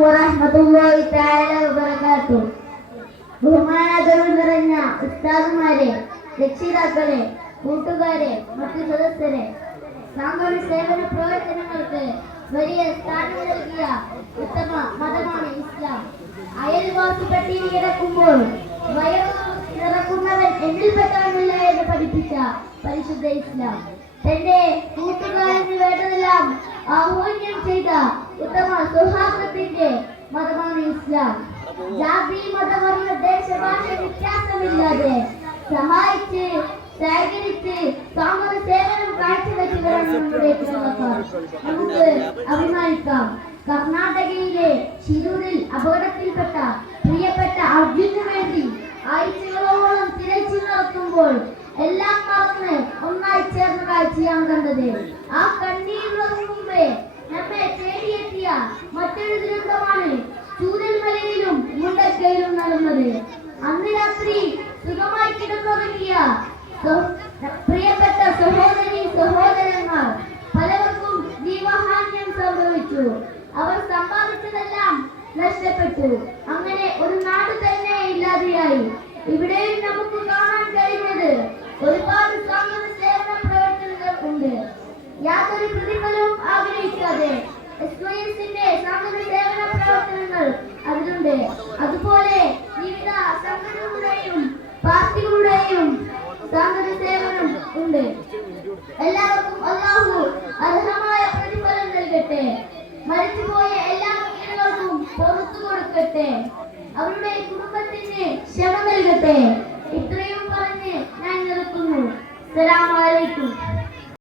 വറഹ്മത്തുള്ളാഹി തആല വബറകാതുഹു. ബഹുമാനാദരവ് നിറഞ്ഞ ഉസ്താദുമാരെ, രക്ഷിതാക്കളെ, കൂട്ടുകാരെ, മറ്റു സദസ്യരെ, സാമൂഹ്യ സേവന പ്രവർത്തനങ്ങൾക്ക് വലിയ സ്ഥാനം നൽകിയ ഉത്തമ മതമാണ് ഇസ്ലാം. അയൽവാസി പട്ടിണി കിടക്കുമ്പോൾ വയറു നിറക്കുന്നവൻ എന്നിൽപ്പെട്ടവനില്ല എന്ന് പഠിപ്പിച്ച പരിശുദ്ധ ഇസ്ലാം തന്റെ കൂട്ടുകാരന് വേണ്ടതെല്ലാം ആഹ്വാനം ചെയ്ത ഉത്തമ സൗഹാർദ്ദത്തിന്റെ മതമാണ് ഇസ്ലാം. ജാതി മതവർണ്ണ ദേശഭാഷ വ്യത്യാസമില്ലാതെ സഹായിച്ച് സഹകരിച്ച് സാമൂഹ്യ സേവനം കാഴ്ചവെച്ചവരാണ് നമ്മുടെ കേരളക്കാർ. നമുക്ക് അഭിമാനിക്കാം. കർണാടകയിലെ ശിരൂരിൽ അപകടത്തിൽപ്പെട്ട പ്രിയപ്പെട്ട അർജുനു വേണ്ടി ആഴ്ചകളോളം തിരച്ചിൽ നടത്തുമ്പോൾ എല്ലാം മറന്ന് ഒന്നായി ചേർന്ന് കാഴ്ചയാണ് കണ്ടത്. ആ കണ്ണീരിന് മുമ്പേ നമ്മെ തേടിയെത്തിയ മറ്റൊരു ദുരന്തമാണ് ചൂരൽമലയിലും മുണ്ടക്കയിലും നടന്നത്. അന്ന് രാത്രി സുഖമായി കിടന്നുറങ്ങിയ പ്രിയപ്പെട്ട സഹോദരി സഹോദരന്മാർ പലർക്കും ജീവഹാന്യം സംഭവിച്ചു. അവർ സമ്പാദിച്ചതെല്ലാം നഷ്ടപ്പെട്ടു. അങ്ങനെ ഒരു നാട് തന്നെ ഇല്ലാതെയായി. ഇവിടെയും നമുക്ക് കാണാൻ കഴിയുന്നത് ഒരുപാട് സാമൂഹ്യ സേവന പ്രവർത്തനങ്ങൾ ഉണ്ട്. യാതൊരു